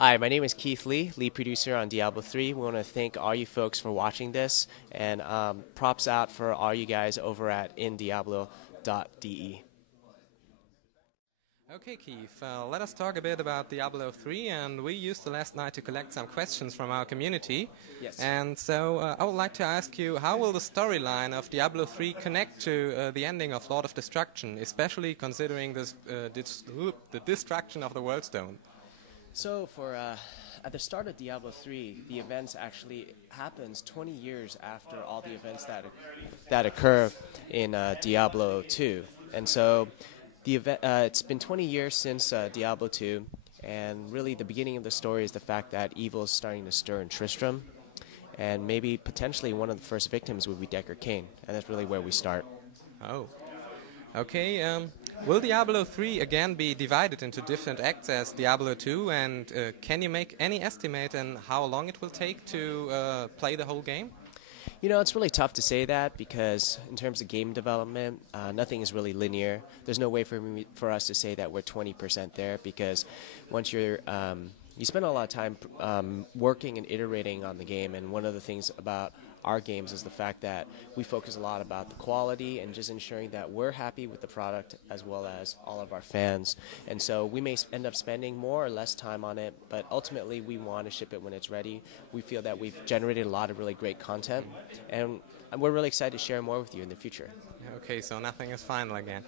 Hi, my name is Keith Lee, lead producer on Diablo 3. We want to thank all you folks for watching this, and props out for all you guys over at indiablo.de. Okay, Keith, let us talk a bit about Diablo 3, and we used the last night to collect some questions from our community. Yes. And so I would like to ask you, how will the storyline of Diablo 3 connect to the ending of Lord of Destruction, especially considering this, the destruction of the World Stone? So at the start of Diablo 3, the events actually happens 20 years after all the events that occur in Diablo 2. And so it's been 20 years since Diablo 2, and really the beginning of the story is the fact that evil is starting to stir in Tristram, and maybe potentially one of the first victims would be Deckard Cain, and that's really where we start. Oh. Okay, will Diablo 3 again be divided into different acts as Diablo 2, and can you make any estimate on how long it will take to play the whole game? You know, it's really tough to say that because in terms of game development, nothing is really linear. There's no way for us to say that we're 20% there because once you spend a lot of time working and iterating on the game, and one of the things about our games is the fact that we focus a lot about the quality and just ensuring that we're happy with the product as well as all of our fans. And so we may end up spending more or less time on it, but ultimately we want to ship it when it's ready. We feel that we've generated a lot of really great content, and we're really excited to share more with you in the future. Okay, so nothing is final again.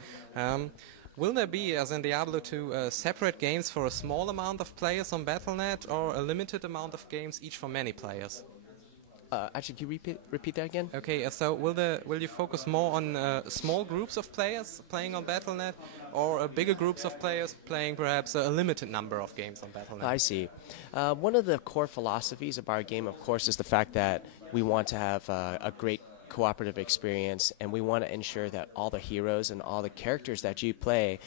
Will there be, as in Diablo 2, separate games for a small amount of players on Battlenet, or a limited amount of games each for many players? Actually, can you repeat that again? Okay, so will you focus more on small groups of players playing on Battlenet, or bigger groups of players playing perhaps a limited number of games on Battlenet? I see. One of the core philosophies of our game, of course, is the fact that we want to have a great cooperative experience, and we want to ensure that all the heroes and all the characters that you play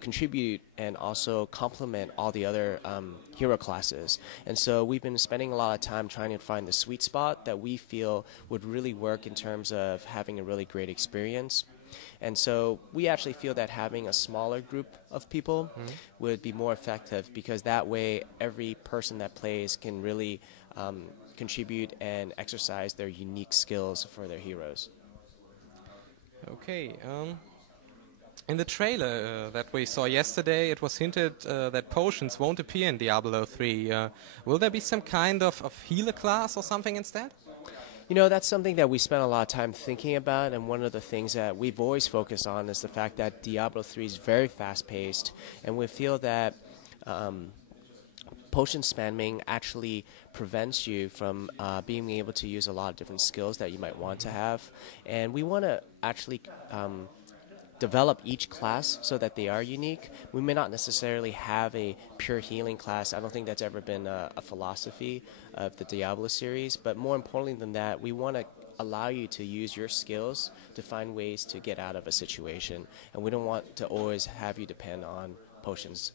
contribute and also complement all the other hero classes. And so we've been spending a lot of time trying to find the sweet spot that we feel would really work in terms of having a really great experience. And so we actually feel that having a smaller group of people would be more effective, because that way every person that plays can really contribute and exercise their unique skills for their heroes. Okay. In the trailer that we saw yesterday, it was hinted that potions won't appear in Diablo 3. Will there be some kind of healer class or something instead? You know, that's something that we spent a lot of time thinking about, and one of the things that we've always focused on is the fact that Diablo 3 is very fast-paced, and we feel that potion spamming actually prevents you from being able to use a lot of different skills that you might want to have. And we want to actually develop each class so that they are unique. We may not necessarily have a pure healing class. I don't think that's ever been a philosophy of the Diablo series, but more importantly than that, we want to allow you to use your skills to find ways to get out of a situation, and we don't want to always have you depend on potions.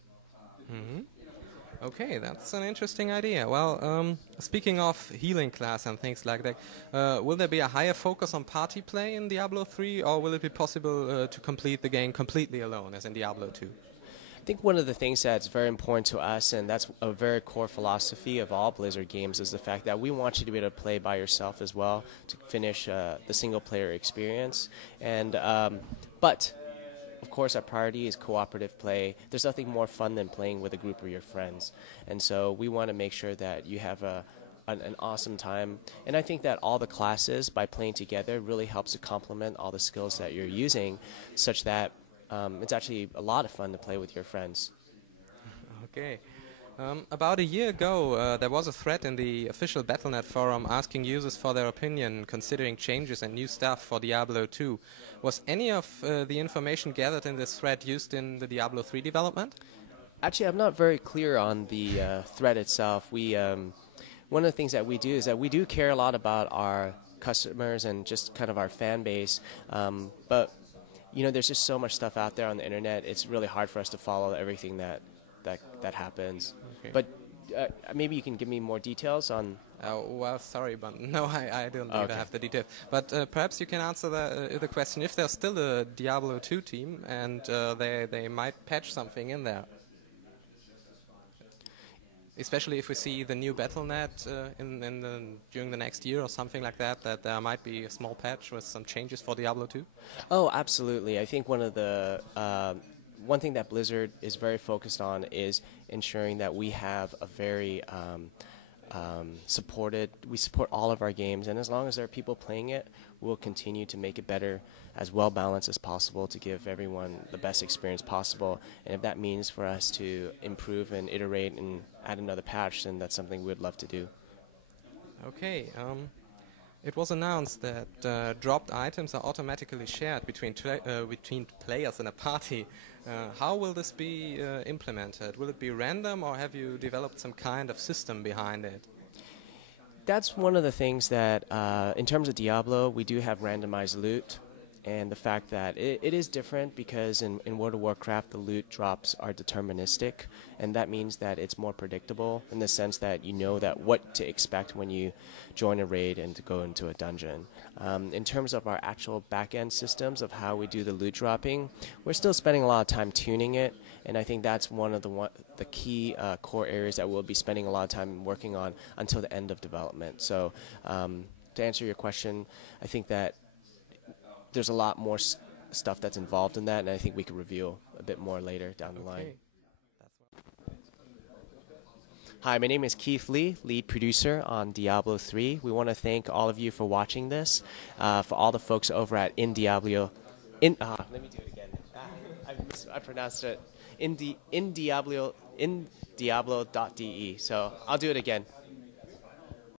Okay, that's an interesting idea. Well, speaking of healing class and things like that, will there be a higher focus on party play in Diablo 3, or will it be possible to complete the game completely alone, as in Diablo 2? I think one of the things that's very important to us, and that's a very core philosophy of all Blizzard games, is the fact that we want you to be able to play by yourself as well to finish the single-player experience. And but of course, our priority is cooperative play. There's nothing more fun than playing with a group of your friends. And so we want to make sure that you have an awesome time. And I think that all the classes, by playing together, really helps to complement all the skills that you're using, such that it's actually a lot of fun to play with your friends. Okay. About a year ago, there was a thread in the official Battlenet forum asking users for their opinion considering changes and new stuff for Diablo 2. Was any of the information gathered in this thread used in the Diablo 3 development? Actually, I'm not very clear on the thread itself. One of the things that we do is that we do care a lot about our customers and just kind of our fan base, but you know, there's just so much stuff out there on the internet. It's really hard for us to follow everything that happens. Okay. But maybe you can give me more details on. Well, sorry, but no, I don't think I have the details. But perhaps you can answer the question if there's still a Diablo 2 team and they might patch something in there. especially if we see the new battlenet during the next year or something like that, that there might be a small patch with some changes for Diablo 2? Oh, absolutely. I think one thing that Blizzard is very focused on is ensuring that we have a very we support all of our games, and as long as there are people playing it, we'll continue to make it better, as well balanced as possible, to give everyone the best experience possible. And if that means for us to improve and iterate and add another patch, then that's something we'd love to do. Okay. It was announced that dropped items are automatically shared between players in a party. How will this be implemented? Will it be random, or have you developed some kind of system behind it? That's one of the things that, in terms of Diablo, we do have randomized loot. And the fact that it is different because in World of Warcraft, the loot drops are deterministic, and that means that it's more predictable in the sense that you know that what to expect when you join a raid and to go into a dungeon. In terms of our actual back-end systems of how we do the loot dropping, we're still spending a lot of time tuning it, and I think that's one of the key core areas that we'll be spending a lot of time working on until the end of development. So to answer your question, I think that there's a lot more stuff that's involved in that, and I think we could reveal a bit more later down the line. Hi, my name is Keith Lee, lead producer on Diablo 3. We want to thank all of you for watching this, for all the folks over at Diablo. Let me do it again. I pronounced it. Diablo.de. So I'll do it again.